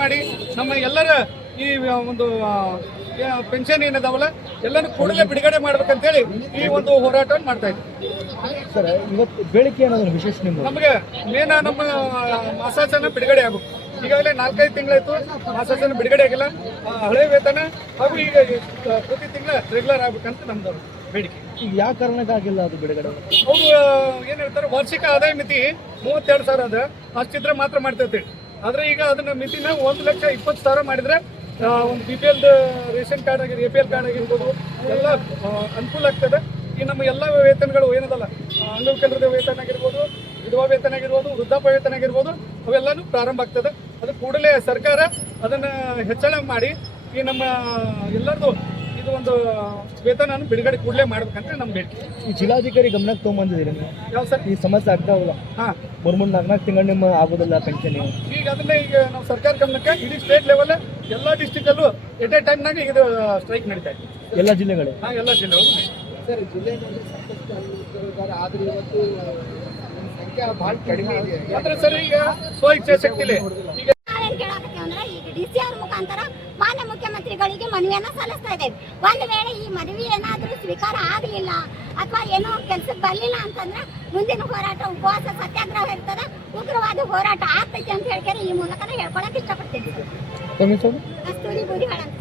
ಮಾಡಿ ನಮ್ಮ ಎಲ್ಲರ ಈ ಒಂದು ಪೆನ್ಷನ್ ಏನದಾವಲ್ಲ ಎಲ್ಲರೂ ಕೂಡಲೇ ಬಿಡುಗಡೆ ಮಾಡ್ಬೇಕಂತೇಳಿ ಈ ಒಂದು ಹೋರಾಟವನ್ನು ಮಾಡ್ತಾ ಇದ್ದೀವಿ ಸರ್. ಇವತ್ತು ಬೇಡಿಕೆ ಅನ್ನೋದು ವಿಶೇಷ ನಮಗೆ ಮೇನ್ ನಮ್ಮ ಮಾಸಾಸನ ಬಿಡುಗಡೆ ಆಗಬೇಕು. ಈಗಾಗಲೇ 4-5 ತಿಂಗಳಾಯ್ತು ಮಾಸಾಸನ ಬಿಡುಗಡೆ ಆಗಿಲ್ಲ. ಹಳೆ ವೇತನ ಹಾಗೂ ಈಗ ಪ್ರತಿ ತಿಂಗಳ ರೆಗ್ಯುಲರ್ ಆಗ್ಬೇಕಂತ ನಮ್ದು ಬೇಡಿಕೆ. ಈಗ ಯಾವ ಕಾರಣಕ್ಕಾಗಿಲ್ಲ ಅದು ಬಿಡುಗಡೆ? ಅವರು ಏನ್ ಹೇಳ್ತಾರೆ, ವಾರ್ಷಿಕ ಆದಾಯ ಮಿತಿ 32,000 ಅದ, ಅಷ್ಟಿದ್ರೆ ಮಾತ್ರ ಮಾಡ್ತೇವೆ. ಆದ್ರೆ ಈಗ ಅದನ್ನ ಮಿತಿನ 1,20,000 ಮಾಡಿದ್ರೆ ಒಂದು BPL ರೇಷನ್ ಕಾರ್ಡ್ ಆಗಿರ್ಬೋದು, APL ಕಾರ್ಡ್ ಆಗಿರ್ಬೋದು ಎಲ್ಲ ಅನುಕೂಲ ಆಗ್ತದೆ. ಈ ನಮ್ಮ ಎಲ್ಲ ವೇತನಗಳು ಏನದಲ್ಲ, ಅಂಗವಿಕಲರದ ವೇತನ ಆಗಿರ್ಬೋದು, ವಿಧವಾ ವೇತನ ಆಗಿರ್ಬೋದು, ವೃದ್ಧಾಪ್ಯ ವೇತನ ಆಗಿರ್ಬೋದು, ಅವೆಲ್ಲಾನು ಪ್ರಾರಂಭ ಆಗ್ತದೆ. ಅದು ಕೂಡಲೇ ಸರ್ಕಾರ ಅದನ್ನ ಹೆಚ್ಚಳ ಮಾಡಿ ಈ ನಮ್ಮ ಎಲ್ಲರದು ಇದು ಒಂದು ವೇತನ ಬಿಡುಗಡೆ ಕೂಡಲೇ ಮಾಡ್ಬೇಕಂತ ನಮ್ಮ ಬೇಡಿಕೆ. ಈ ಜಿಲ್ಲಾಧಿಕಾರಿ ಗಮನಕ್ಕೆ ತೊಗೊಂಬಂದಿದ್ದೀರಿ ನೀವು? ಯಾವ ಸರ್ ಈ ಸಮಸ್ಯೆ ಆಗ್ತಾವಲ್ಲ, 3-4 ತಿಂಗಳು ನಿಮ್ಮ ಆಗೋದಿಲ್ಲ ಪೆನ್ಷನ್. ಈಗ ಅದನ್ನ ಈಗ ನಾವು ಸರ್ಕಾರ ಗಮನಕ್ಕೆ ಇಡೀ ಸ್ಟೇಟ್ ಲೆವೆಲ್ ಎಲ್ಲ ಡಿಸ್ಟ್ರಿಕ್ಟಲ್ಲೂ ಎಟ್ ಎ ಟೈಮ್ನಾಗ ಇದು ಸ್ಟ್ರೈಕ್ ನಡೀತಾ ಇದೆ. ಎಲ್ಲ ಜಿಲ್ಲೆಗಳು ಸರ್, ಜಿಲ್ಲೆಯಲ್ಲಿ ಸಾಕಷ್ಟು ಆದ್ರೆ ಇವತ್ತು ಸಂಖ್ಯೆ ಭಾಳ ಕಡಿಮೆ ಇದೆ. ಅಂದ್ರೆ ಸರ್ ಈಗ ಸ್ವ ಇಚ್ಛಾ ಶಕ್ತಿಲಿ ಈಗ DCR ಮುಖಾಂತರ ಮಾನ್ಯ ಮುಖ್ಯಮಂತ್ರಿಗಳಿಗೆ ಮನವಿಯನ್ನ ಸಲ್ಲಿಸ್ತಾ ಇದ್ದೇವೆ. ಒಂದು ವೇಳೆ ಈ ಮನವಿ ಏನಾದರೂ ಸ್ವೀಕಾರ ಆಗಲಿಲ್ಲ ಅಥವಾ ಏನೋ ಕೆಲಸಕ್ಕೆ ಬರಲಿಲ್ಲ ಅಂತಂದ್ರೆ ಮುಂದಿನ ಹೋರಾಟ ಉಪವಾಸ ಸತ್ಯಾಗ್ರಹ ಇರ್ತದೆ, ಉಗ್ರವಾದ ಹೋರಾಟ ಆಗ್ತೈತೆ ಅಂತ ಹೇಳ್ತಾರೆ. ಈ ಮೂಲಕ ಹೇಳ್ಕೊಳಕ್ ಇಷ್ಟಪಡ್ತೀನಿ. ಕಸ್ತೂರಿ ಬೂದಿಹಾಳ ಅಂತ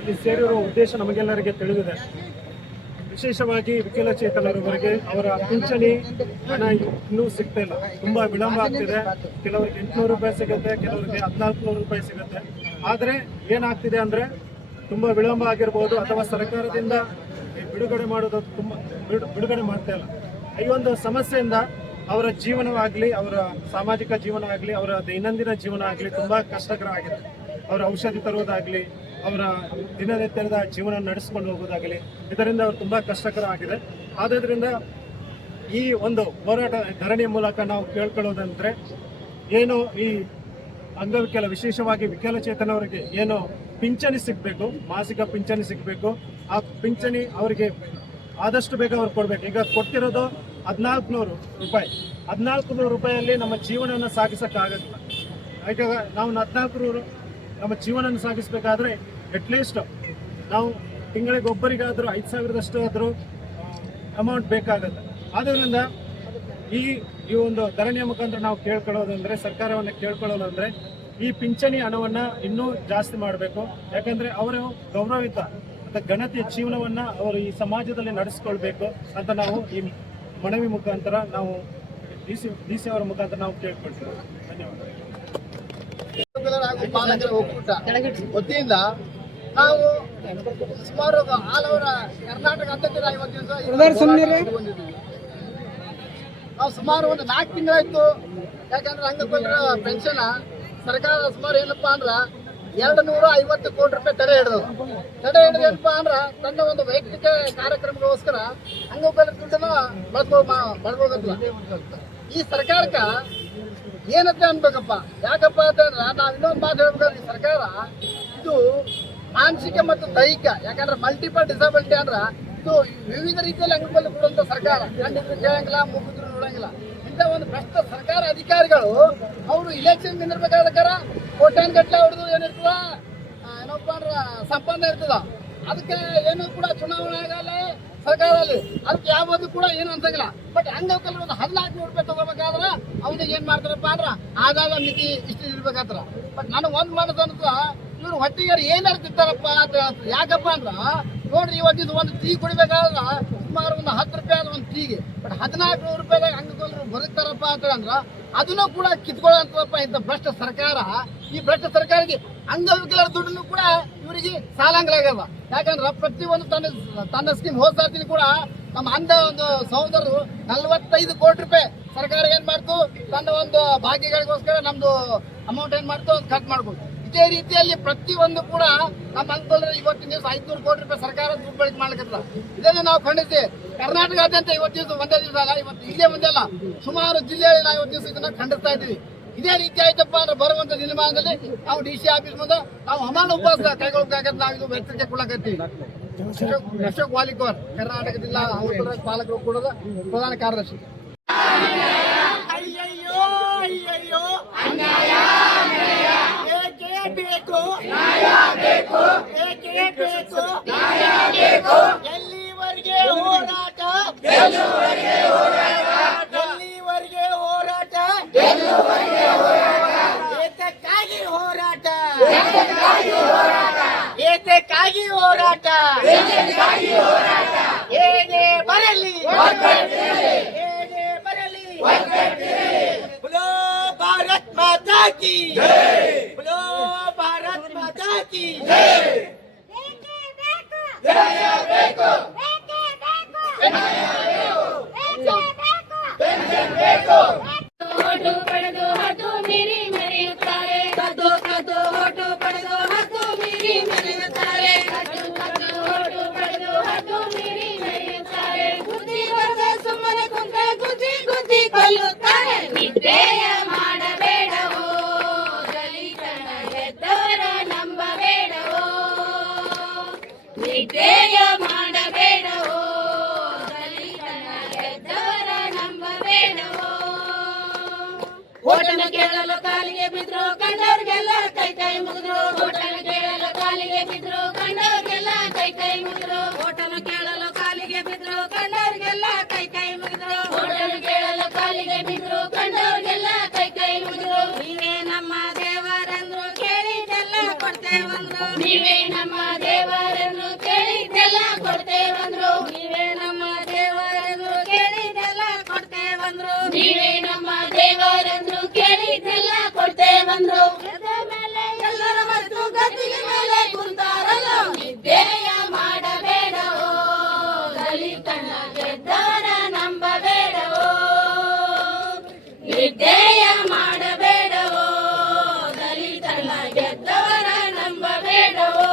ಇಲ್ಲಿ ಸೇರಿರುವ ಉದ್ದೇಶ ನಮಗೆಲ್ಲರಿಗೆ ತಿಳಿದಿದೆ. ವಿಶೇಷವಾಗಿ ವಿಕಲಚೇತನರವರಿಗೆ ಅವರ ಪಿಂಚಣಿ ಹಣ ಇನ್ನೂ ಸಿಗ್ತಾ ಇಲ್ಲ. ತುಂಬಾ ವಿಳಂಬ ಆಗ್ತಿದೆ. ಕೆಲವರಿಗೆ 800 ರೂಪಾಯಿ ಸಿಗುತ್ತೆ, ಕೆಲವರಿಗೆ 1400 ರೂಪಾಯಿ ಸಿಗುತ್ತೆ. ಆದರೆ ಏನಾಗ್ತಿದೆ ಅಂದ್ರೆ ತುಂಬಾ ವಿಳಂಬ ಆಗಿರ್ಬೋದು ಅಥವಾ ಸರ್ಕಾರದಿಂದ ಬಿಡುಗಡೆ ಮಾಡೋದು ಬಿಡುಗಡೆ ಮಾಡ್ತಾ ಇಲ್ಲ. ಈ ಒಂದು ಸಮಸ್ಯೆಯಿಂದ ಅವರ ಜೀವನವಾಗಲಿ, ಅವರ ಸಾಮಾಜಿಕ ಜೀವನ ಆಗಲಿ, ಅವರ ದೈನಂದಿನ ಜೀವನ ಆಗಲಿ ತುಂಬಾ ಕಷ್ಟಕರ ಆಗಿದೆ. ಅವರ ಔಷಧಿ ತರುವುದಾಗಲಿ, ಅವರ ದಿನನಿತ್ಯದ ಜೀವನ ನಡೆಸ್ಕೊಂಡು ಹೋಗೋದಾಗಲಿ, ಇದರಿಂದ ಅವ್ರು ತುಂಬಾ ಕಷ್ಟಕರ ಆಗಿದೆ. ಆದ್ದರಿಂದ ಈ ಒಂದು ಹೋರಾಟ ಧರಣಿಯ ಮೂಲಕ ನಾವು ಕೇಳ್ಕೊಳ್ಳೋದಂದ್ರೆ, ಏನು ಈ ಅಂಗವಿಕಲ ವಿಶೇಷವಾಗಿ ವಿಕಲಚೇತನವರಿಗೆ ಏನು ಪಿಂಚಣಿ ಸಿಗಬೇಕು, ಮಾಸಿಕ ಪಿಂಚಣಿ ಸಿಗಬೇಕು, ಆ ಪಿಂಚಣಿ ಅವರಿಗೆ ಆದಷ್ಟು ಬೇಗ ಅವ್ರು ಕೊಡ್ಬೇಕು. ಈಗ ಕೊಡ್ತಿರೋದು 1400 ರೂಪಾಯಿ. 1400 ರೂಪಾಯಲ್ಲಿ ನಮ್ಮ ಜೀವನವನ್ನು ಸಾಗಿಸೋಕ್ಕಾಗಲ್ಲ. ಈಗ ನಾವು 1400 ನಮ್ಮ ಜೀವನ ಸಾಗಿಸಬೇಕಾದ್ರೆ ಅಟ್ಲೀಸ್ಟ್ ನಾವು ತಿಂಗಳಿಗೆ ಒಬ್ಬರಿಗಾದರೂ 5,000ದಷ್ಟು ಆದರೂ ಅಮೌಂಟ್ ಬೇಕಾಗುತ್ತೆ. ಆದ್ದರಿಂದ ಈ ಒಂದು ಧರಣಿಯ ಮುಖಾಂತರ ನಾವು ಕೇಳ್ಕೊಳ್ಳೋದಂದ್ರೆ, ಸರ್ಕಾರವನ್ನು ಕೇಳ್ಕೊಳ್ಳೋದಂದ್ರೆ ಈ ಪಿಂಚಣಿ ಹಣವನ್ನು ಇನ್ನೂ ಜಾಸ್ತಿ ಮಾಡಬೇಕು. ಯಾಕಂದರೆ ಅವರು ಗೌರವಿತ ಅಥವಾ ಘನತೆಯ ಜೀವನವನ್ನು ಅವರು ಈ ಸಮಾಜದಲ್ಲಿ ನಡೆಸ್ಕೊಳ್ಬೇಕು ಅಂತ ನಾವು ಈ ಮನವಿ ಮುಖಾಂತರ ನಾವು DC ಅವರ ಮುಖಾಂತರ ನಾವು ಕೇಳ್ಕೊಳ್ತೀವಿ. ಧನ್ಯವಾದ. ಪಾಲಕರ ಒಕ್ಕೂಟ ವತಿಯಿಂದ ನಾವು ಸುಮಾರು ಆಲ್ ಓವರ್ ಕರ್ನಾಟಕ ಅಧ್ಯಕ್ಷರ 50 ದಿವಸ ಬಂದಿದ್ದೀವಿ. ನಾವು ಸುಮಾರು ಒಂದು 4 ತಿಂಗಳಾಯ್ತು. ಯಾಕಂದ್ರೆ ಅಂಗವಿಕಲರ ಪೆನ್ಷನ್ ಸರ್ಕಾರ ಸುಮಾರು ಏನಪ್ಪಾ ಅಂದ್ರ 250 ಕೋಟಿ ರೂಪಾಯಿ ತಡೆ ಹಿಡಿದು ಏನಪ್ಪಾ ಅಂದ್ರ ತನ್ನ ಒಂದು ವೈಯಕ್ತಿಕ ಕಾರ್ಯಕ್ರಮಗೋಸ್ಕರ ಅಂಗವಿಕಲರ ದುಡ್ಡನ್ನ ಬಳಸ್ಬೋದಲ್ಲ. ಈ ಸರ್ಕಾರಕ್ಕ ಏನಂತ ಅನ್ಬೇಕಪ್ಪ, ಯಾಕಪ್ಪ ಅಂತಂದ್ರೆ ನಾವು ಇನ್ನೊಂದು ಮಾತು ಹೇಳ್ಬೇಕಾದ್ರೆ ಈ ಸರ್ಕಾರ ಇದು ಮಾನಸಿಕ ಮತ್ತು ದೈಹಿಕ, ಯಾಕಂದ್ರೆ ಮಲ್ಟಿಪಲ್ ಡಿಸಬಿಲಿಟಿ ಅಂದ್ರ ಇದು ವಿವಿಧ ರೀತಿಯಲ್ಲಿ ಅಂಗವಿಕಲ ಕೊಡುವಂತ ಸರ್ಕಾರ. ಕಂಡಿದ್ರು ಕೇಳಂಗಿಲ್ಲ, ಮುಗಿದ್ರು ನೋಡಂಗಿಲ್ಲ. ಇಂಥ ಒಂದು ಭ್ರಷ್ಟ ಸರ್ಕಾರ ಅಧಿಕಾರಿಗಳು ಅವರು ಇಲೆಕ್ಷನ್ ನಿಂದಿರ್ಬೇಕಾದ್ರೆ ಕೋಟ್ಯಾನ್ಗಟ್ಲೆ ಅವ್ರದ್ದು ಏನಿರ್ತದ ಏನಪ್ಪ ಅಂದ್ರ ಸಂಪನ್ನ ಇರ್ತದ. ಅದಕ್ಕೆ ಏನು ಕೂಡ ಚುನಾವಣೆ ಆಗಲ್ಲ ಸರ್ಕಾರದಲ್ಲಿ, ಅದಕ್ಕೆ ಯಾವುದು ಕೂಡ ಏನು ಅನ್ಸಂಗಿಲ್ಲ. ಬಟ್ ಅಂಗವಿಕಲರು ಒಂದು 1400 ರೂಪಾಯಿ ತಗೋಬೇಕಾದ್ರ ಅವ್ನಿಗೆ ಏನ್ ಮಾಡ್ತಾರಪ್ಪ ಅಂದ್ರ ಆದಾಯ ಮಿತಿ ಇಷ್ಟು ಇರ್ಬೇಕಾದ್ರ. ಬಟ್ ನನಗೆ ಒಂದ್ ಮಾಡೋದು ಅನ್ಸ, ಇವ್ರು ಹೊಟ್ಟಿಗೆ ಏನಾರು ತಿಂತಾರಪ್ಪ ಅಂತ ಹೇಳ್ತಾರೆ. ಯಾಕಪ್ಪ ಅಂದ್ರ ನೋಡ್ರಿ, ಇವತ್ತು ಒಂದು ಟೀ ಕುಡಿಬೇಕಾದ್ರ ಸುಮಾರು ಒಂದು 10 ರೂಪಾಯಿ ಆದ ಒಂದು ಟೀಗೆ. ಬಟ್ 1400 ರೂಪಾಯಿದಾಗ ಅಂಗವಿಕಲರು ಬದುಕ್ತಾರಪ್ಪ ಅಂತ ಅಂದ್ರ ಅದನ್ನು ಕೂಡ ಕಿತ್ಕೊಳ್ಳೋಂಥದಪ್ಪ ಇಂಥ ಭ್ರಷ್ಟ ಸರ್ಕಾರ. ಈ ಭ್ರಷ್ಟ ಸರ್ಕಾರಕ್ಕೆ ಅಂಗವಿಕಲರ ದುಡ್ಡನ್ನು ಕೂಡ ಇವರಿಗೆ ಸಾಲಂಗ್ಲಾಗ್ಯದ. ಯಾಕಂದ್ರೆ ಪ್ರತಿಯೊಂದು ತನ್ನ ಸ್ಕೀಮ್ ಹೋದ ಸಾರ್ತಿನ ಕೂಡ ನಮ್ಮ ಅಂಧ ಒಂದು ಸಹೋದರರು 45 ಕೋಟಿ ರೂಪಾಯಿ ಸರ್ಕಾರ ಏನ್ ಮಾಡ್ತು, ತನ್ನ ಒಂದು ಭಾಗ್ಯಗಳಿಗೋಸ್ಕರ ನಮ್ದು ಅಮೌಂಟ್ ಏನ್ ಮಾಡ್ತು ಖರ್ಚು ಮಾಡ್ಬೋದು. ಇದೇ ರೀತಿಯಲ್ಲಿ ಪ್ರತಿಯೊಂದು ಕೂಡ ನಮ್ಮ ಅಂಕಲ್ ಇವತ್ತಿನ ದಿವಸ 500 ಕೋಟಿ ರೂಪಾಯಿ ಸರ್ಕಾರ ದುಡ್ಡು ಬಳಕೆ ಮಾಡ್ಲಿಕ್ಕೆ. ಇದನ್ನು ನಾವು ಖಂಡಿಸಿ ಕರ್ನಾಟಕದಾದ್ಯಂತ ಇವತ್ತು ದಿವಸ ಒಂದೇ ದಿವಸ ಅಲ್ಲ, ಇವತ್ತು ಇಲ್ಲೇ ಒಂದೇ ಅಲ್ಲ, ಸುಮಾರು ಜಿಲ್ಲೆಯಲ್ಲಿ ನಾವು ಇವತ್ತು ದಿವಸ ಇದನ್ನ ಖಂಡಿಸ್ತಾ ಇದ್ದೀವಿ. ಇದೇ ರೀತಿ ಆಯ್ತಪ್ಪ ಅಂದ್ರೆ ಬರುವಂತ ದಿನಮಾನದಲ್ಲಿ ನಾವು DC ಆಫೀಸ್ ಮುಂದೆ ನಾವು ಅಮಾನ ಉಪವಾಸ ಕೈಗೊಳ್ಳಬೇಕಾಗತ್ತೆ. ನಾವು ಇದು ಎಚ್ಚರಿಕೆ ಕೊಡಕತ್ತೀವಿ. ಅಶೋಕ್ ವಾಲಿಕೋರ್, ಕರ್ನಾಟಕ ಜಿಲ್ಲಾ ಔಷಧ ಪಾಲಕರು ಕೂಡ ಪ್ರಧಾನ ಕಾರ್ಯದರ್ಶಿ. ಅಯ್ಯಯ್ಯೋ ಅಯ್ಯಯ್ಯೋ ಏಕೆ ಬೇಕು ಏಕೆ ಬೇಕು ಎಲ್ಲಿವರೆಗೆ ಹೋರಾಟ ಎಲ್ಲಿವರೆಗೆ ಹೋರಾಟ ಏತಕ್ಕಾಗಿ ಹೋರಾಟ ಏತಕ್ಕಾಗಿ ಹೋರಾಟ ಏನೇ ಬರಲಿ ಏನೇ ಬರಲಿ बोलो भारत माता की जय, बोलो भारत माता की जय। ಓಟು ಪಡೆದು ಹತ್ತು ಮೀರಿ ಮೆರೆಯುತ್ತಾರೆ, ಕದ್ದು ಕದ್ದು ಓಟು ಪಡೆದು ಹತ್ತು ಮೀರಿ ಮೆರೆಯುತ್ತಾರೆ, ಕದ್ದು ಕದ್ದು ಓಟು ಪಡೆದು ಹತ್ತು ಮೀರಿ ಮೆರೆಯುತ್ತಾರೆ. ಬುದ್ಧಿ ಬರದ ಸುಮ್ಮನೆ ಕುಂತ ಗುದ್ದಿ ಗುದ್ದಿ ಕೊಲ್ಲುತ್ತಾರೆ. ನಿದ್ದೆಯ ಮಾಡಬೇಡವೋ, ದಲಿತನ ಗೆದ್ದವರ ನಂಬಬೇಡವೋ, ನಿದ್ದೆಯ ಮಾಡಬೇಡವೋ, ದಲಿತನ ಗೆದ್ದವರ ನಂಬಬೇಡವೋ. ಓಟನ ಕೇಳಲು ಕಾಲಿಗೆ ಬಿದ್ರು ಕಂಡವ್ರಿಗೆಲ್ಲ ಕೈ ಕೈ ಮುಗಿದ್ರು, ಓಟನ ಕೇಳಲು ಕಾಲಿಗೆ ಬಿದ್ರು ಕಂಡವ್ರಿಗೆಲ್ಲ ಕೈ ಕೈ ಮುಗಿದ್ರು, ಓಟನ ಕೇಳಲು ಕಾಲಿಗೆ ಬಿದ್ರು ಕಂಡವ್ರಿಗೆಲ್ಲ ಕೈ ಕೈ ಮುಗಿದ್ರು, ಓಟನ ಕೇಳಲು ಕಾಲಿಗೆ ಬಿದ್ರು ಕಂಡವ್ರಿಗೆಲ್ಲ ಕೈ ಕೈ ಮುಗಿದ್ರು. ನೀವೇ ನಮ್ಮ ದೇವರೆಂದ್ರು ಕೇಳಿದ್ದೆಲ್ಲ ಕೊಡ್ತೇವಂದ್ರು, ನೀವೇ ನಮ್ಮ ದೇವರೆಂದ್ರು ಕೇಳಿದ್ದೆಲ್ಲ ಕೊಡ್ತೇವಂದ್ರು, ನೀವೇ ನಮ್ಮ ದೇವರೆಂದ್ರು ಕೇಳಿದ್ದೆಲ್ಲ ಕೊಡ್ತೇವಂದ್ರು, ನೀವೇ ನಮ್ಮ ದೇವರೆಂದ್ರು ಕೇಳಿದ್ದೆಲ್ಲ ಕೊಡ್ತೇವಂದ್ರು. ಮೇಲೆ ಎಲ್ಲರ ಮತ್ತು ಗದ್ದಿಗೆ ಮೇಲೆ ಕುಂತಾರಲ್ಲ, ನಿದ್ದೆಯ ಮಾಡಬೇಡವೋ, ದಲಿತನ ಗೆದ್ದವರ ನಂಬಬೇಡವೋ, ನಿದ್ದೆಯ ಮಾಡಬೇಡವೋ, ದಲಿತನ ಗೆದ್ದವರ ನಂಬಬೇಡವೋ.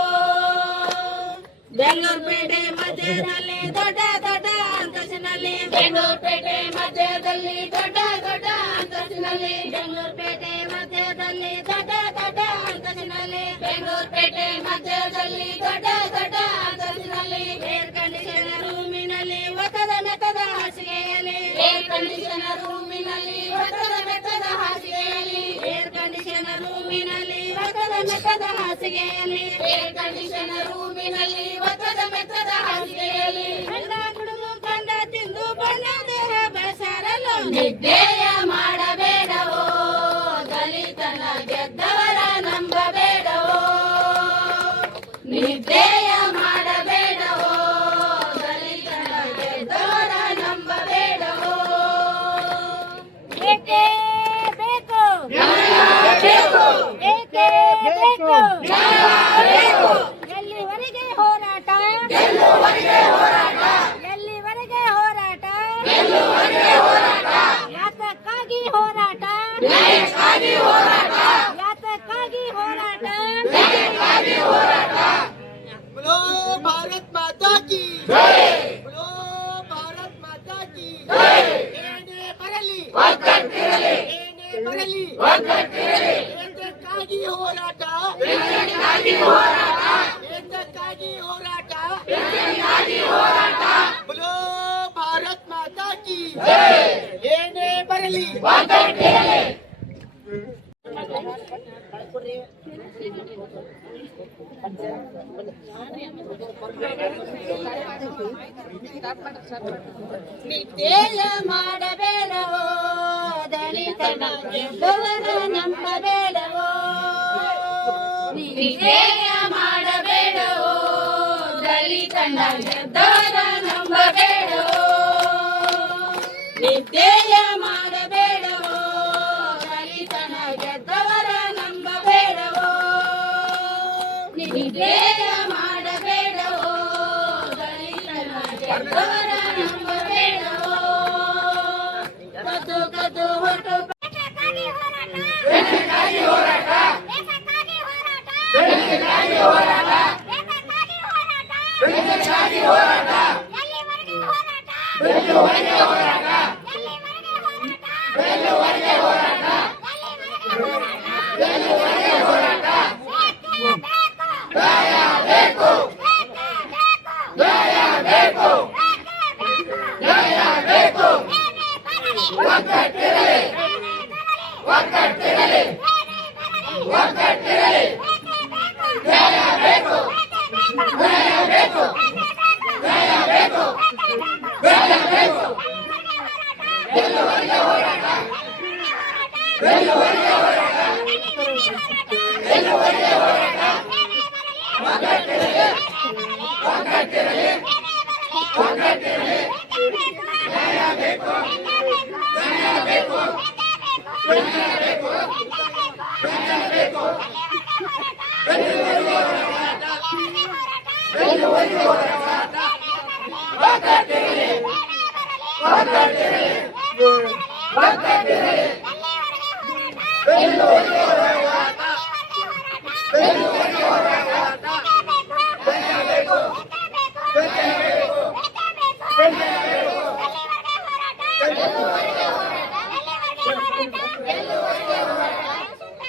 ಬೆಂಗಳೂರು ಪೇಟೆ ಮಧ್ಯದಲ್ಲಿ ದೊಡ್ಡ ದೊಡ್ಡ ಅಂತಸ್ತಿನಲ್ಲಿ, ಬೆಂಗಳೂರು ಪೇಟೆ ಮಧ್ಯದಲ್ಲಿ ದೊಡ್ಡ ದೊಡ್ಡ ಅಂತಸ್ತಿನಲ್ಲಿ, ಬೆಂಗಳೂರು ಪೇಟೆ ಮಧ್ಯದಲ್ಲಿ ದೊಡ್ಡ ದೊಡ್ಡ ಅಂತಸ್ತಿನಲ್ಲಿ, ಬೆಂಗಳೂರು ಪೇಟೆ ಮಧ್ಯದಲ್ಲಿ ದೊಡ್ಡ ದೊಡ್ಡ ಅಂತಸ್ತಿನಲ್ಲಿ, ಏರ್ ಕಂಡೀಷನರ್ ರೂಮಿನಲ್ಲಿ ಒತ್ತದ ಮೆತ್ತದ ಹಾಸಿಗೆಯಲ್ಲಿ, ಏರ್ ಕಂಡೀಷನರ್ ರೂಮಿನಲ್ಲಿ ಒತ್ತದ ಮೆತ್ತದ ಹಾಸಿಗೆಯಲ್ಲಿ, ಏರ್ ಕಂಡೀಷನರ್ ರೂಮಿನಲ್ಲಿ ಒತ್ತದ ಮೆತ್ತದ ಹಾಸಿಗೆಯಲ್ಲಿ, ಏರ್ ಕಂಡೀಷನರ್ ರೂಮಿನಲ್ಲಿ ಒತ್ತದ ಮೆತ್ತದ ಹಾಸಿಗೆಯಲ್ಲಿ, ಗಂಡ ಗುಡುಗು ಕಂಡ ತಿಂದು ಬಣ್ಣ ದೇಹ ಬೆಳೆಸಾರಲು, ನಿದ್ದೆಯ ಮಾಡಬೇಡವೋ, ದಲಿತನ ಗೆದ್ದವರ ನಂಬಬೇಡವೋ, ನಿದ್ದೆಯ ಮಾಡಬೇಡವೋ, ದಲಿತನ ಗೆದ್ದವರ ನಂಬಬೇಡವೋ. ಏಕೆ ಬೇಕು ಏಕೆ ಬೇಕು ಎಲ್ಲಿವರೆಗೆ ಹೋರಾಟ ಎಲ್ಲಿವರೆಗೆ ಹೋರಾಟ ಯಾತಕ್ಕಾಗಿ ಹೋರಾಟ ಯಾತಕ್ಕಾಗಿ ಹೋರಾಟ बोलो भारत माता की जय, बोलो भारत माता की जय। ಏನೇ ಬರಲಿ ಏನೇ ಬರಲಿ ಏತಕ್ಕಾಗಿ ಹೋರಾಟ ಏತಕ್ಕಾಗಿ ಹೋರಾಟ बोलो भारत माता की जय। ಏನೇ ಬರಲಿ ನಿದ್ದೆಯ ಮಾಡಬೇಡವೋ, ದಲಿತನ ಗೆದ್ದವರ ನಂಬಬೇಡವೋ, ನಿದ್ದೆಯ ಮಾಡಬೇಡವೋ, ದಲಿತನ ಗೆದ್ದವರ ನಂಬಬೇಡವೋ, ನಿದ್ದೆಯ ಮಾಡಬೇಡವೋ, ದಲಿತನ ಗೆದ್ದವರ ನಂಬಬೇಡವೋ, ನಿದ್ದೆಯ ಗೆದ್ದವರ ನಂಬಬೇಡವೋ ಕದ್ದು ಕದ್ದು ಹೊರಟು ದೇಶಕ್ಕಾಗಿ ಹೋರಾಟ ದೇಶಕ್ಕಾಗಿ ಹೋರಾಟ ದೇಶಕ್ಕಾಗಿ ಹೋರಾಟ ದೇಶಕ್ಕಾಗಿ ಹೋರಾಟ ದೇಶಕ್ಕಾಗಿ ದೇಶಕ್ಕಾಗಿ ಹೋರಾಟ ಹೋರಾಟ ಎಲ್ಲಿವರೆಗೆ ಹೋರಾಟ ಎಲ್ಲಿವರೆಗೆ ಹೋರಾಟ ಎಲ್ಲಿವರೆಗೆ ಹೋರಾಟ ಎಲ್ಲಿವರೆಗೆ ಹೋರಾಟ ನ್ಯಾಯ ಬೇಕು ನ್ಯಾಯ ಬೇಕು ನ್ಯಾಯ ಬೇಕು ಒಗ್ಗಟ್ಟಿರಲಿ ಒಗ್ಗಟ್ಟಿರಲಿ ಒಗ್ಗಟ್ಟಿರಲಿ ನ್ಯಾಯ ಬೇಕು ನ್ಯಾಯ ಬೇಕು ನ್ಯಾಯ ಬೇಕು ನ್ಯಾಯ ಬೇಕು ಎಲ್ಲಿವರೆಗೆ ಹೋರಾಟ ಎಲ್ಲಿವರೆಗೆ ಹೋರಾಟ ಎಲ್ಲಿವರೆಗೆ ಹೋರಾಟ ಒಗ್ಗಟ್ಟಿರಲಿ ಒಗ್ಗಟ್ಟಿರಲಿ ಒಗ್ಗಟ್ಟಿರಲಿ ನ್ಯಾಯ ಬೇಕು ನ್ಯಾಯ ಬೇಕು ನ್ಯಾಯ ಬೇಕು ನ್ಯಾಯ ಬೇಕು ಎಲ್ಲಿವರೆಗೆ ಹೋರಾಟ ಎಲ್ಲಿವರೆಗೆ ಹೋರಾಟ ಒಗ್ಗಟ್ಟಿರಲಿ ಒಗ್ಗಟ್ಟಿರಲಿ ಒಗ್ಗಟ್ಟಿರಲಿ ಎಲ್ಲಿವರೆಗೆ ಹೋರಾಟ ಎಲ್ಲಿವರೆಗೆ ಹೋರಾಟ ನ್ಯಾಯ ಬೇಕು ನ್ಯಾಯ ಬೇಕು ನ್ಯಾಯ ಬೇಕು ಎಲ್ಲಿವರೆಗೆ ಹೋರಾಟ ಎಲ್ಲಿವರೆಗೆ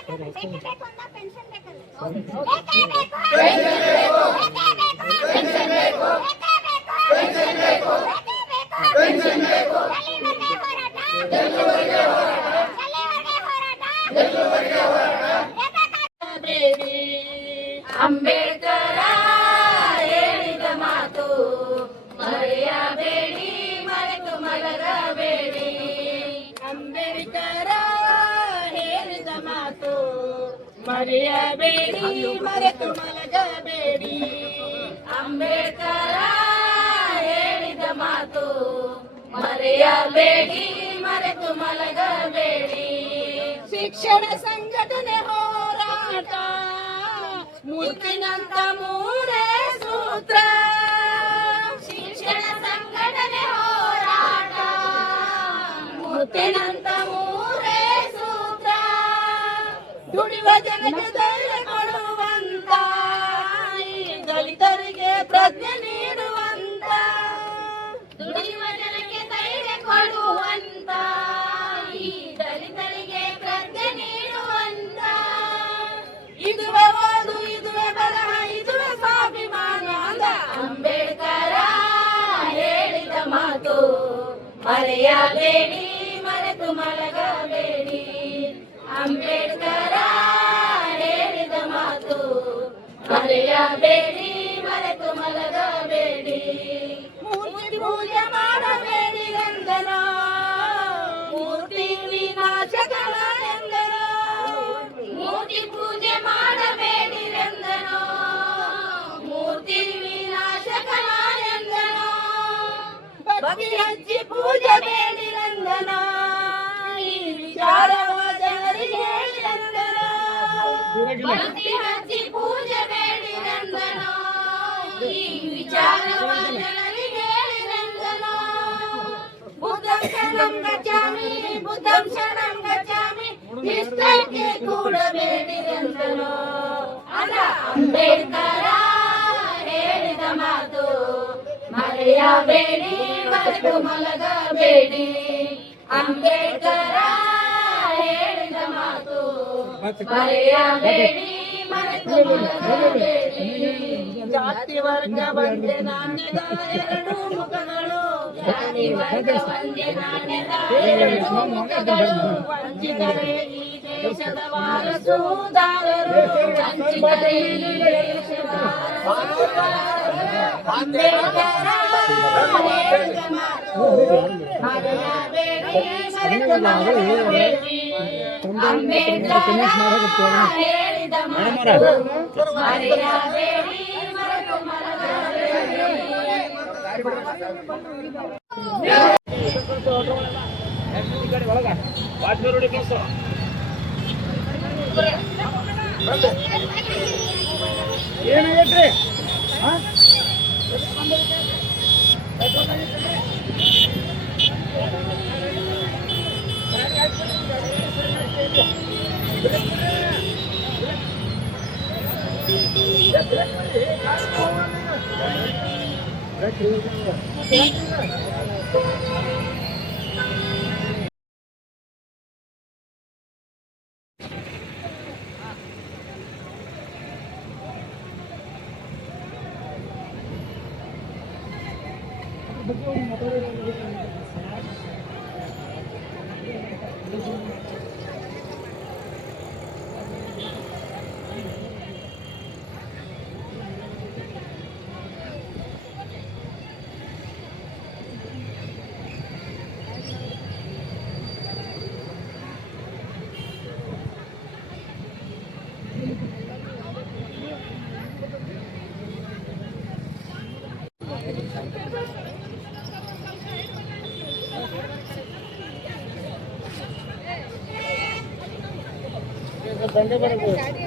ಹೋರಾಟ ಪೆನ್ಷನ್ ಬೇಕಲ್ಲ ಪೆನ್ಷನ್ ಬೇಕು ಪೆನ್ಷನ್ ಬೇಕು ಪೆನ್ಷನ್ ಬೇಕು ಪೆನ್ಷನ್ ಬೇಕು ಎಲ್ಲಿವರೆಗೆ ಹೋರಾಟ ಎಲ್ಲಿವರೆಗೆ ಹೋರಾಟ ಬೇಡಿ ಅಂಬೇಡ್ಕರ ಹೇಳಿದ ಮಾತು ಮರೆಯಬೇಡಿ ಮರೆತು ಮಲಗಬೇಡಿ ಅಂಬೇಡ್ಕರ ಹೇಳಿದ ಮಾತು ಮರೆಯಬೇಡಿ ಮರೆತು ಮಲಗಬೇಡಿ ಅಂಬೇಡ್ಕರ ಹೇಳಿದ ಮಾತು ಮರೆಯಬೇಡಿ ಮರೆತು ಮಲಗಬೇಡಿ ಶಿಕ್ಷಣ ಸಂಘಟನೆ ಹೋರಾಟ ಮುತ್ತಿನಂತ ಮೂರೇ ಸೂತ್ರ ಶಿಕ್ಷಣ ಸಂಘಟನೆ ಹೋರಾಟ ಮುತ್ತಿನಂತ ಮೂರೇ ಸೂತ್ರ ದುಡಿಯುವ ಜನಕ್ಕೆ ಧೈರ್ಯ ಕೊಡುವಂತ ಈ ದಲಿತರಿಗೆ ಪ್ರಜ್ಞೆ ನೀಡುವಂತ ದುಡಿಯುವ ಜನಕ್ಕೆ ಧೈರ್ಯ ಕೊಡುವಂತ ಈ ದಲಿತರಿಗೆ ಪ್ರಜ್ಞೆ ನೀಡುವಂತ ಇದುವೇ ಓದು ಇದುವೇ ಬರಹ ಇದುವೇ ಸ್ವಾಭಿಮಾನ ಅಂದ ಅಂಬೇಡ್ಕರ ಹೇಳಿದ ಮಾತು ಮರೆಯಬೇಡಿ ಮರೆತು ಮಲಗಬೇಡಿ ಅಂಬೇಡ್ಕರ ಹೇಳಿದ ಮಾತು ಮರೆಯಬೇಡಿ ಮರೆತು ಮಲಗಬೇಡಿ ಮೂರ್ತಿ ಪೂಜೆ ಮಾಡಬೇಡಿ ಎಂದನ ಮೂರ್ತಿ ವಿನಾಶಗಳ ಎಂದನು ಮೂರ್ತಿ ಪೂಜೆ ಮಾಡಬೇಡಿ ಎಂದನು ಮೂರ್ತಿ ವಿನಾಶಗಳ ಎಂದನು ಭಕ್ತಿ ಹಚ್ಚಿ ಪೂಜೆ ಬೇಡಿರೆಂದನ ಈ ವಿಚಾರವ ಜನರಿಗೆ ಹೇಳಿರೆಂದನ ಭಕ್ತಿ ಹಚ್ಚಿ ಪೂಜೆ ಬೇಡಿರೆಂದನ ಈ ವಿಚಾರವ ಜನರಿಗೆ ಹೇಳಿರೆಂದನ ಬುದ್ಧಂ ಶರಣಂ ಗಚ್ಚಾಮಿ ಬುದ್ಧಂ ಶರಣಂ ಗಚ್ಚಾಮಿ ನಿಷ್ಠಕ್ಕೆ ಕೂಡಬೇಡಿರೆಂದನು ಅದ ಅಂಬೇಡ್ಕರ ಹೇಳಿದ ಮಾತು ಮರೆಯಬೇಡಿ ಮರೆತು ಮಲಗಬೇಡಿ ಅಂಬೇಡ್ಕರ ಹೇಳಿದ ಮಾತು ಮರೆಯಬೇಡಿ ಮರೆತು ಮಲಗಬೇಡಿ ಜಾತಿ ವರ್ಗ ಒಂದೇ ನಾಣ್ಯದ ಎರಡು ಮುಖಗಳು ಜಾತಿ ವರ್ಗ ಒಂದೇ ನಾಣ್ಯದ ಎರಡು ಮುಖಗಳು ವಂಚಿತರೇ ಈ ದೇಶದ ವಾರಸುದಾರರು ವಂಚಿತರೇ ಈ ದೇಶದ ವಾರಸುದಾರರು ಅಂಬೇಡ್ಕರ ಹೇಳಿದ ಮಾತು ಮರೆಯಬೇಡಿ ಮರೆತು ಮಲಗಬೇಡಿ ಅಂಬೇಡ್ಕರ ಹೇಳಿದ ಮಾತು ಮರೆಯಬೇಡಿ ಮರೆತು ಏನಾಗೈತ್ರಿ ಬಂದೇ ಬರಬೇಕು.